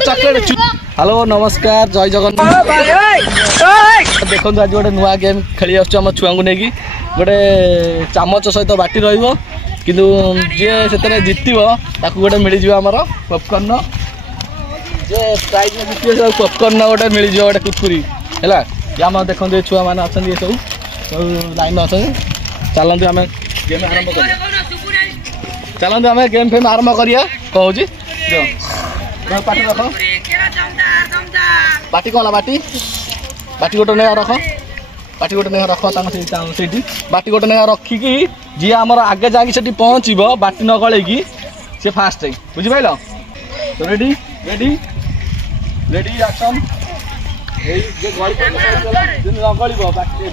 Chocolate. Hello नमस्कार जय जगन्नाथ। देखो आज गोटे नुआ गेम खेली आम छुआ को लेकिन गोटे चामच सहित बाटी रही कि से जितब ताकू गोटे मिल जामर पॉपकॉर्न जे प्राइज में जितब पॉपकॉर्न गोटे मिल जाए गोटे कुरकुरी है। आम देखते छुआ मैंने अच्छा सब लाइन अच्छा चलते आम गेम आरंभ कर चलते आम गेम फेम आरंभ करिया कहूँ पाटी रख बाटी कौन बाटी बाटी गोटे नहीं रख बाटी गोटे नहीं रख से बाटी गोटे नहीं रखिकी जी आमर आगे जाकि पहुँचब बाटी न गलैकी से फास्ट बुझिपाल। रेडी रेडी रेडी एक्शन न गल बाटी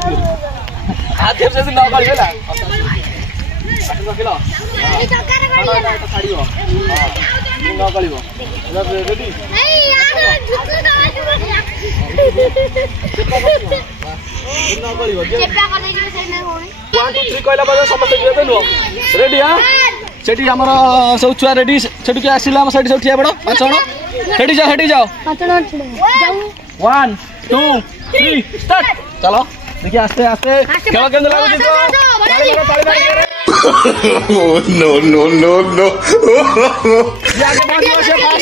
हाथ से न गल रखिल न गल रेडी रेडी हाँ से आम सब छुआ रेडी से आसिल सब ठिया पड़ 5 जण हेटी जाओ 1 2 3 स्टार्ट चलो देखिए आस्ते आस्ते खेल केंद्र लागू no no no no fast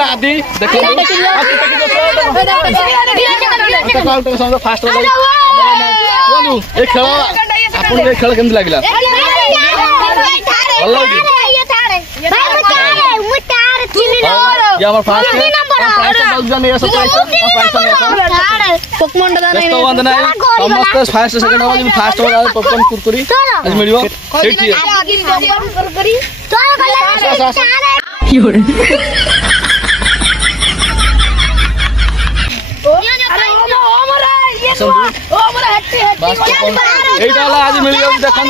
आदि देखो फास्ट खेल आपन खेल केमती लगे फास्ट सेकंड फास्ट पॉपकॉर्न कुरकुरी आज मिलियो आज मिल देखो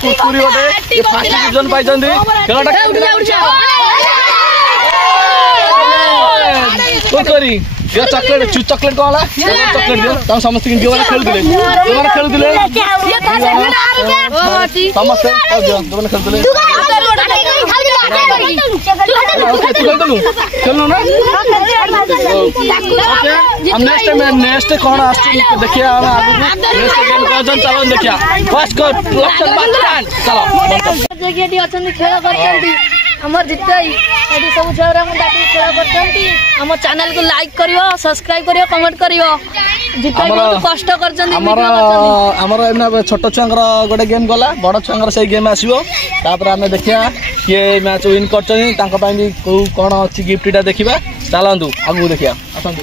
कुरकुरी गोटे फास्ट डिवीजन कुरकुरी चॉकलेट चॉकलेट कौन चॉकलेट दियो समस्त खेलुले समस्त खेलु ना नेक्स्ट कौन देखिए चलो देखिया फर्स्ट चलो हमर जितई सब छुआ खेल कर चैनल को लाइक करियो सब्सक्राइब करियो कमेंट करियो जितई बहुत कष्ट कर छोट छुआ गोटे गेम गला बड़ छुआ से गेम आसो तापर आम देखिया किए मैच विन कर कौन अच्छी गिफ्टा देखा चलतु आगू देखिया आसतु।